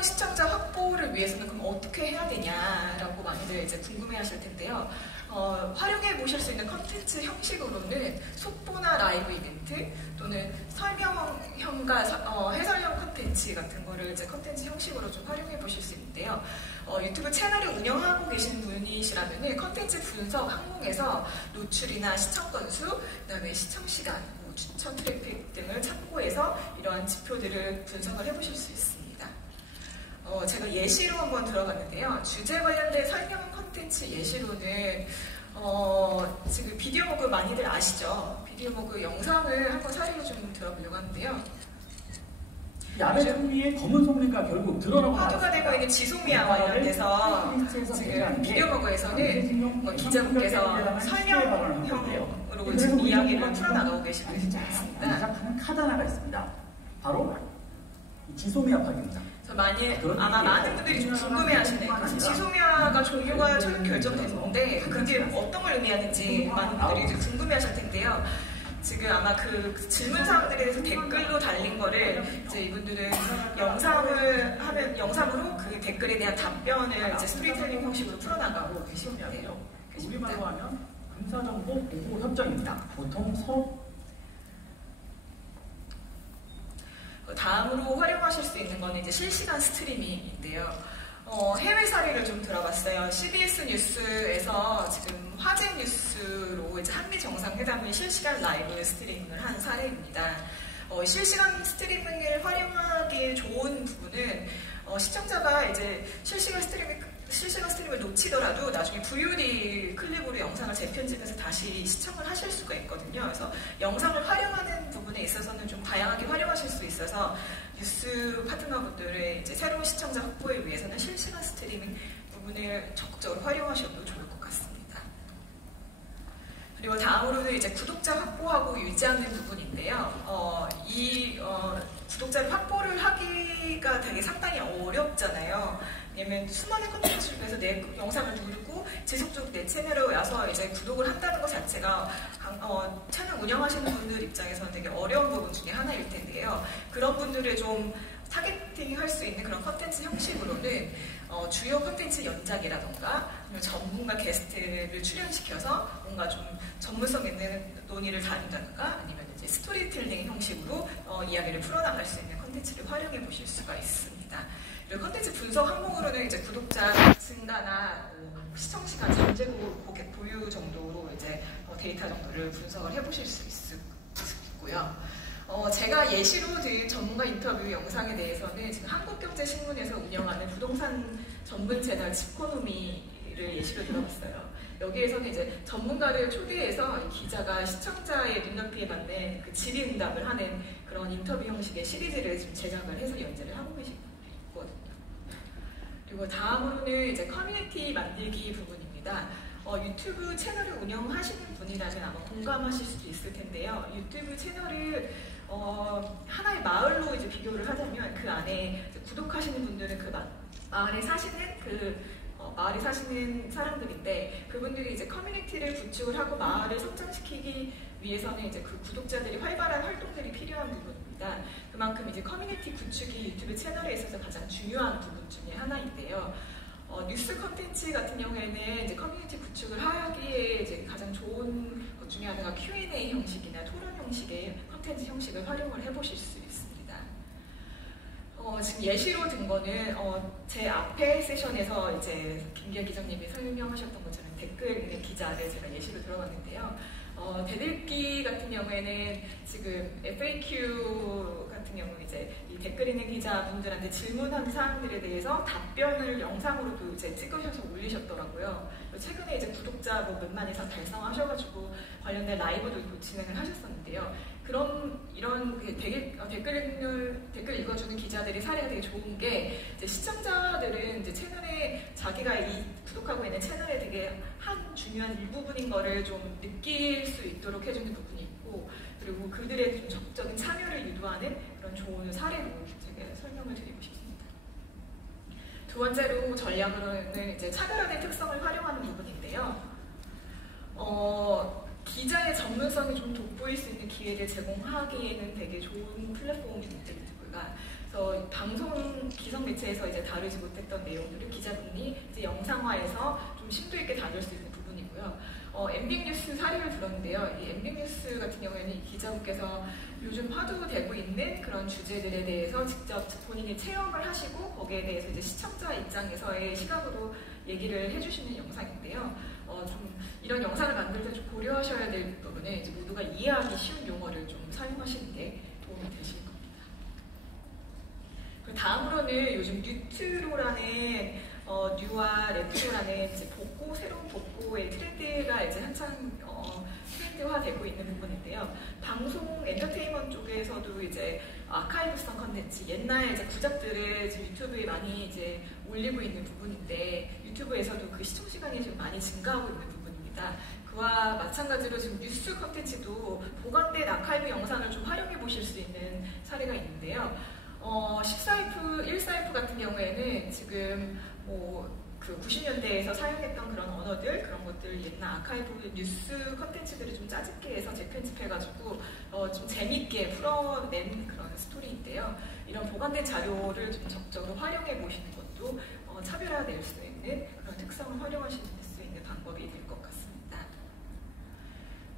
새로운 시청자 확보를 위해서는 그럼 어떻게 해야 되냐라고 많이들 이제 궁금해하실 텐데요. 활용해 보실 수 있는 컨텐츠 형식으로는 속보나 라이브 이벤트 또는 설명형과 해설형 컨텐츠 같은 거를 이제 컨텐츠 형식으로 좀 활용해 보실 수 있는데요. 유튜브 채널을 운영하고 계신 분이시라면 컨텐츠 분석 항목에서 노출이나 시청 건수, 그다음에 시청 시간, 추천 트래픽 등을 참고해서 이러한 지표들을 분석을 해보실 수 있습니다. 제가 예시로 한번 들어갔는데요. 주제 관련된 설명 컨텐츠 예시로는 지금 비디오 모그 많이들 아시죠? 비디오 모그 영상을 한번 사례로 좀 들어보려고 하는데요. 야매 종류의 검은 속내가 결국 드러나고 화두가 되고 있는 지소미아 관련돼서 지금 비디오 모그에서는 기자분께서 설명형으로 지금 이야기를 풀어나가고 계시는 것 같습니다. 제작하는 카드 하나가 있습니다. 바로 지소미아 파기입니다. 아마 많은 분들이 좀 궁금해하시네요. 지소미아가 종류가 최근 결정됐는데 그게 어떤 걸 의미하는지 많은 분들이 좀 궁금해하실 텐데요. 지금 아마 그 질문사항들에 대해서 댓글로 달린 거를 이제 이분들은 영상으로 그 댓글에 대한 답변을 이제 스토리텔링 형식으로 풀어나가고 계시는데요. 우리말로 하면 군사정보 보호 협정입니다. 보통 서로 다음으로 활용하실 수 있는 거는 이제 실시간 스트리밍인데요. 해외 사례를 좀 들어봤어요. CBS 뉴스에서 지금 화제 뉴스로 이제 한미 정상회담을 실시간 라이브 스트리밍을 한 사례입니다. 실시간 스트리밍을 활용하기 좋은 부분은 시청자가 이제 실시간 스트리밍을 놓치더라도 나중에 VOD 클립으로 영상을 재편집해서 다시 시청을 하실 수가 있거든요. 그래서 영상을 활용하는 부분에 있어서는 좀 다양하게 활용하실 수 있어서 뉴스 파트너분들의 이제 새로운 시청자 확보에 위해서는 실시간 스트리밍 부분을 적극적으로 활용하셔도 좋을 것 같습니다. 그리고 다음으로는 이제 구독자 확보하고 유지하는 부분인데요. 구독자를 확보를 하기가 되게 상당히 어렵잖아요. 왜냐면 수많은 컨텐츠 중에서 내 영상을 누르고 지속적으로 내 채널에 와서 이제 구독을 한다는 것 자체가 채널 운영하시는 분들 입장에서는 되게 어려운 부분 중에 하나일 텐데요. 그런 분들을 좀 타겟팅 할 수 있는 그런 컨텐츠 형식으로는 주요 컨텐츠 연작이라던가 전문가 게스트를 출연시켜서 뭔가 좀 전문성 있는 논의를 다룬다든가 아니면 이제 스토리텔링 형식으로 이야기를 풀어나갈 수 있는 컨텐츠를 활용해 보실 수가 있습니다. 그리고 컨텐츠 분석 항목으로는 이제 구독자 증가나 시청 시간, 잠재 고객 보유 정도로 이제 데이터 정도를 분석을 해보실 수 있고요. 제가 예시로 드린 전문가 인터뷰 영상에 대해서는 지금 한국경제신문에서 운영하는 부동산 전문 채널 집코노미를 예시로 들어봤어요. 여기에서는 이제 전문가를 초대해서 기자가 시청자의 눈높이에 맞는 그 질의응답을 하는 그런 인터뷰 형식의 시리즈를 지금 제작을 해서 연재를 하고 계십니다. 그리고 다음으로는 이제 커뮤니티 만들기 부분입니다. 유튜브 채널을 운영하시는 분이라면 아마 공감하실 수도 있을 텐데요. 유튜브 채널을 하나의 마을로 이제 비교를 하자면 그 안에 이제 구독하시는 분들은 그 마을에 사시는 사람들인데 그분들이 이제 커뮤니티를 구축을 하고 마을을 성장시키기 위해서는 이제 그 구독자들이 활발한 활동들이 필요한 부분입니다. 그만큼 이제 커뮤니티 구축이 유튜브 채널에 있어서 가장 중요한 부분 중에 하나인데요. 뉴스 컨텐츠 같은 경우에는 이제 커뮤니티 구축을 하기에 이제 가장 좋은 것 중에 하나가 Q&A 형식이나 토론 형식의 컨텐츠 형식을 활용을 해보실 수 있습니다. 지금 예시로 든 거는 제 앞에 세션에서 이제 김기현 기자님이 설명하셨던 것처럼 댓글 읽는 기자를 제가 예시로 들어봤는데요. 대들기 같은 경우에는 지금 FAQ 같은 경우 이제 이 댓글 읽는 기자분들한테 질문한 사항들에 대해서 답변을 영상으로도 이제 찍으셔서 올리셨더라고요. 최근에 이제 구독자 몇만 이상 달성하셔가지고 관련된 라이브도 진행을 하셨었는데요. 이런 댓글 읽어주는 기자들이 사례가 되게 좋은 게 이제 시청자들은 이제 채널에 자기가 구독하고 있는 채널에 되게 한 중요한 일부분인 거를 좀 느낄 수 있도록 해주는 부분이 있고 그리고 그들의 좀 적극적인 참여를 유도하는 그런 좋은 사례로 제가 설명을 드리고 싶습니다. 두 번째로 전략으로는 이제 차별화된 특성을 활용하는 부분인데요. 기자의 전문성이 좀 돋보일 수 있는 기회를 제공하기에는 되게 좋은 플랫폼입니다. 유튜브가. 그래서 방송 기성 매체에서 이제 다루지 못했던 내용들을 기자분이 이제 영상화해서 좀 심도 있게 다룰 수 있는 부분이고요. 엠빅뉴스 사례를 들었는데요. 이 엠빅뉴스 같은 경우에는 이 기자분께서 요즘 화두되고 있는 그런 주제들에 대해서 직접 본인이 체험을 하시고 거기에 대해서 이제 시청자 입장에서의 시각으로 얘기를 해주시는 영상인데요. 좀 이런 영상을 만들 때 좀 고려하셔야 될 부분에 이제 모두가 이해하기 쉬운 용어를 좀 사용하시는 게 도움이 되실 겁니다. 그리고 다음으로는 요즘 뉴트로라는 뉴와 레트로라는 이제 복고, 새로운 복고의 트렌드가 이제 한창 트렌드화되고 있는 부분인데요. 방송 엔터테인먼트 쪽에서도 이제 아카이브성 컨텐츠, 옛날 이제 구작들을 지금 유튜브에 많이 이제 올리고 있는 부분인데 유튜브에서도 그 시청 시간이 좀 많이 증가하고 있는 부분입니다. 그와 마찬가지로 지금 뉴스 컨텐츠도 보관된 아카이브 영상을 좀 활용해 보실 수 있는 사례가 있는데요. 14F, 1사F 같은 경우에는 지금 그 90년대에서 사용했던 그런 언어들, 그런 것들 옛날 아카이브 뉴스 컨텐츠들을 좀 짜집게 해서 재편집해가지고 좀 재밌게 풀어낸 그런 스토리인데요. 이런 보관된 자료를 좀 적극적으로 활용해 보시는 것도 차별화될 수 있는 그런 특성을 활용하실 수 있는 방법이 될 것 같습니다.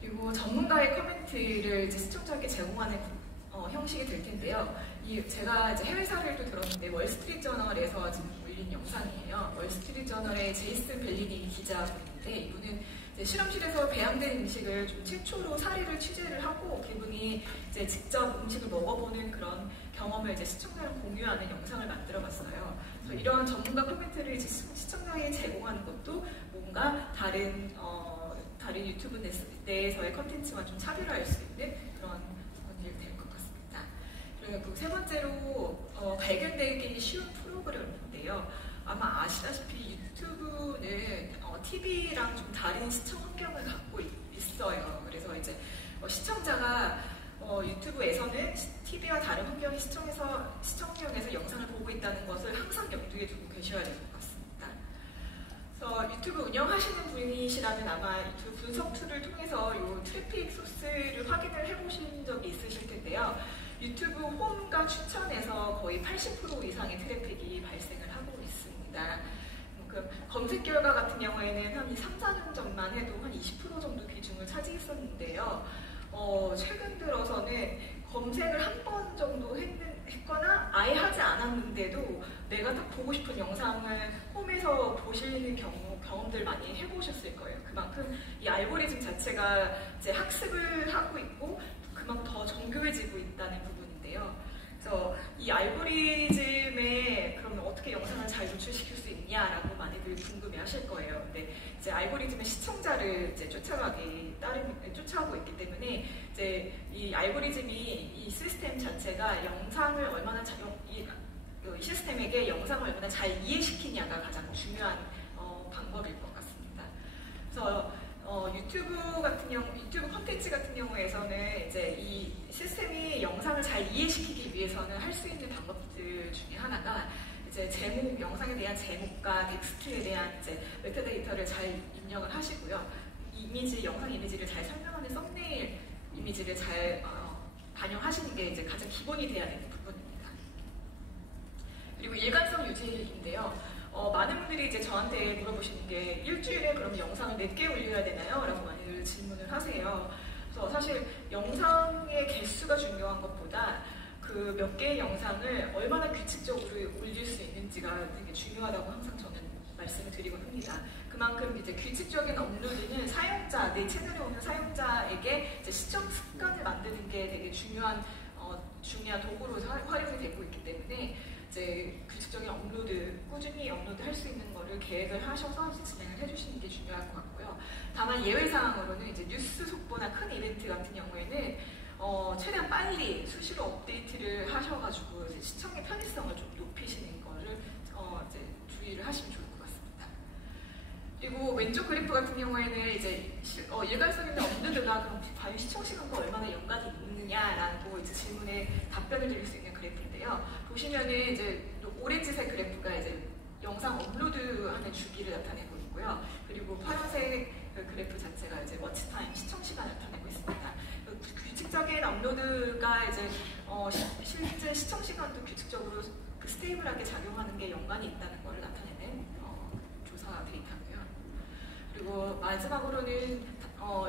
그리고 전문가의 코멘트를 이제 시청자에게 제공하는 형식이 될 텐데요. 제가 이제 해외 사례도 들었는데 월스트리트저널에서 지금 올린 영상이에요. 월스트리트저널의 제이슨 벨리니 기자분인데 이분은 이제 실험실에서 배양된 음식을 좀 최초로 사례를 취재를 하고 그분이 이제 직접 음식을 먹어보는 그런 경험을 이제 시청자랑 공유하는 영상을 만들어봤어요. 그래서 이런 전문가 코멘트를 이제 시청자에게 제공하는 것도 뭔가 다른 유튜브 내에서의 컨텐츠와 좀 차별화할 수 있는 그런 일이 될 것 같습니다. 그리고 세 번째로 발견되기 쉬운 프로그램인데요. 아마 아시다시피 유튜브는 TV랑 좀 다른 시청 환경을 갖고 있어요. 그래서 이제 시청자가 유튜브에서는 TV와 다른 환경의 시청 환경에서 영상을 보고 있다는 것을 항상 염두에 두고 계셔야 될 것 같습니다. 그래서 유튜브 운영하시는 분이시라면 아마 유튜브 분석 툴을 통해서 이 트래픽 소스를 확인을 해보신 적이 있으실 텐데요. 유튜브 홈과 추천에서 거의 80% 이상의 트래픽이 발생을 하고 있습니다. 검색 결과 같은 경우에는 한 3, 4년 전만 해도 한 20% 정도 비중을 차지했었는데요. 최근 들어서는 검색을 한 번 정도 했거나 아예 하지 않았는데도 내가 딱 보고 싶은 영상을 홈에서 보시는 경험들 많이 해보셨을 거예요. 그만큼 이 알고리즘 자체가 이제 학습을 하고 있고 그만큼 더 정교해지고 있다는 부분인데요. 그래서 이 알고리즘에 그러면 어떻게 영상을 잘 노출시킬 수 있냐라고 많이들 궁금해하실 거예요. 근데 이제 알고리즘의 시청자를 이제 쫓아오고 있기 때문에 이제 이 알고리즘이 이 시스템 자체가 영상을 얼마나 이 시스템에게 영상을 얼마나 잘 이해시키냐가 가장 중요한 방법일 것 같습니다. 그래서 유튜브 콘텐츠 같은 경우에서는 이제 이 시스템이 영상을 잘 이해시키기 위해서는 할 수 있는 방법들 중에 하나가 이제 영상에 대한 제목과 텍스트에 대한 이제 메타데이터를 잘 입력을 하시고요. 영상 이미지를 잘 설명하는 썸네일 이미지를 잘 반영하시는 게 이제 가장 기본이 돼야 되는 부분입니다. 그리고 일관성 유지인데요. 많은 분들이 이제 저한테 물어보시는 게 일주일에 그럼 영상을 몇 개 올려야 되나요? 라고 많이들 질문을 하세요. 그래서 사실 영상의 개수가 중요한 것보다 그 몇 개의 영상을 얼마나 규칙적으로 올릴 수 있는지가 되게 중요하다고 항상 저는 말씀을 드리곤 합니다. 그만큼 이제 규칙적인 업로드는 내 채널에 오는 사용자에게 이제 시청 습관을 만드는 게 되게 중요한 도구로 활용이 되고 있기 때문에 이제 규칙적인 꾸준히 업로드 할 수 있는 거를 계획을 하셔서 진행을 해주시는 게 중요할 것 같고요. 다만 예외사항으로는 이제 뉴스 속보나 큰 이벤트 같은 경우에는 최대한 빨리 수시로 업데이트를 하셔가지고 이제 시청의 편의성을 좀 높이시는 거를 이제 주의를 하시면 좋을 것 같습니다. 그리고 왼쪽 그래프 같은 경우에는 이제 일관성 있는 업로드가 그럼 과연 시청 시간과 얼마나 연관이 있느냐라고 이제 질문에 답변을 드릴 수 있는 그래프인데요. 보시면은 이제 오렌지색 그래프가 이제 영상 업로드하는 주기를 나타내고 있고요. 그리고 파란색 그래프 자체가 이제 워치타임, 시청 시간을 나타내고 있습니다. 규칙적인 업로드가 이제 실제 시청 시간도 규칙적으로 스테이블하게 작용하는 게 연관이 있다는 걸 나타내는 조사 데이터고요. 그리고 마지막으로는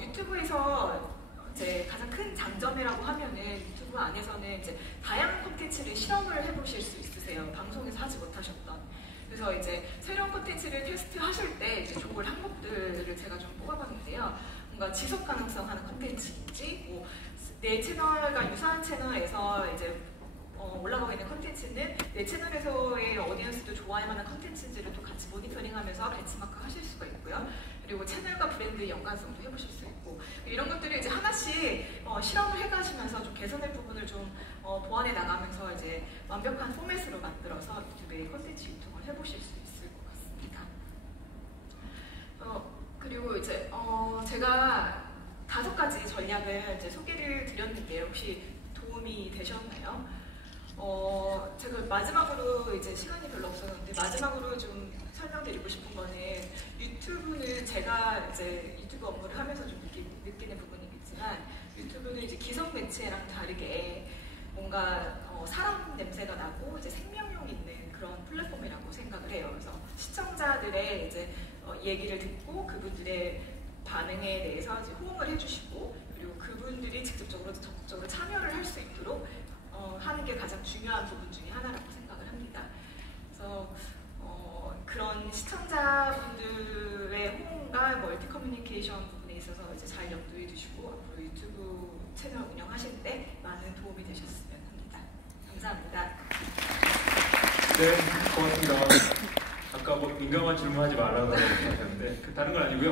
유튜브에서 이제 가장 큰 장점이라고 하면은 유튜브 안에서는 이제 다양한 콘텐츠를 실험을 해보실 수 있으세요. 방송에서 하지 못하셨던. 그래서 이제 새로운 콘텐츠를 테스트하실 때 이제 좋을 항목들을 제가 좀 뽑아봤는데요. 뭔가 지속 가능성 하는 콘텐츠인지, 뭐 내 채널과 유사한 채널에서 이제 올라가고 있는 콘텐츠는 내 채널에서의 오디언스도 좋아할 만한 콘텐츠인지를 또 같이 모니터링하면서 벤치마크 하실 수가 있고요. 그리고 채널과 브랜드 연관성도 해보실 수 있고, 이런 것들을 이제 하나씩 실험을 해가시면서 좀 개선될 부분을 좀 보완해 나가면서 이제 완벽한 포맷으로 만들어서 유튜브에 콘텐츠 유통을 해보실 수 있을 것 같습니다. 그리고 이제 제가 5가지 전략을 이제 소개를 드렸는데요. 혹시 도움이 되셨나요? 제가 마지막으로 이제 시간이 별로 없었는데 마지막으로 좀 설명드리고 싶은 거는 유튜브는 제가 이제 유튜브 업무를 하면서 좀 느끼는 부분이겠지만 유튜브는 이제 기성 매체랑 다르게 뭔가 사람 냄새가 나고 이제 생명력 있는 그런 플랫폼이라고 생각을 해요. 그래서 시청자들의 이제 얘기를 듣고 그분들의 반응에 대해서 이제 호응을 해주시고 그리고 그분들이 직접적으로 적극적으로 참여를 할 수 있도록 하는 게 가장 중요한 부분 중에 하나라고 생각을 합니다. 그래서 그런 시청자분들의 호응과 멀티 커뮤니케이션 부분에 있어서 이제 잘 염두에 두시고 앞으로 유튜브 채널 운영하실 때 많은 도움이 되셨으면 합니다. 감사합니다. 네, 고맙습니다. 아까 뭐 민감한 질문하지 말라고 하셨는데 다른 건 아니고요.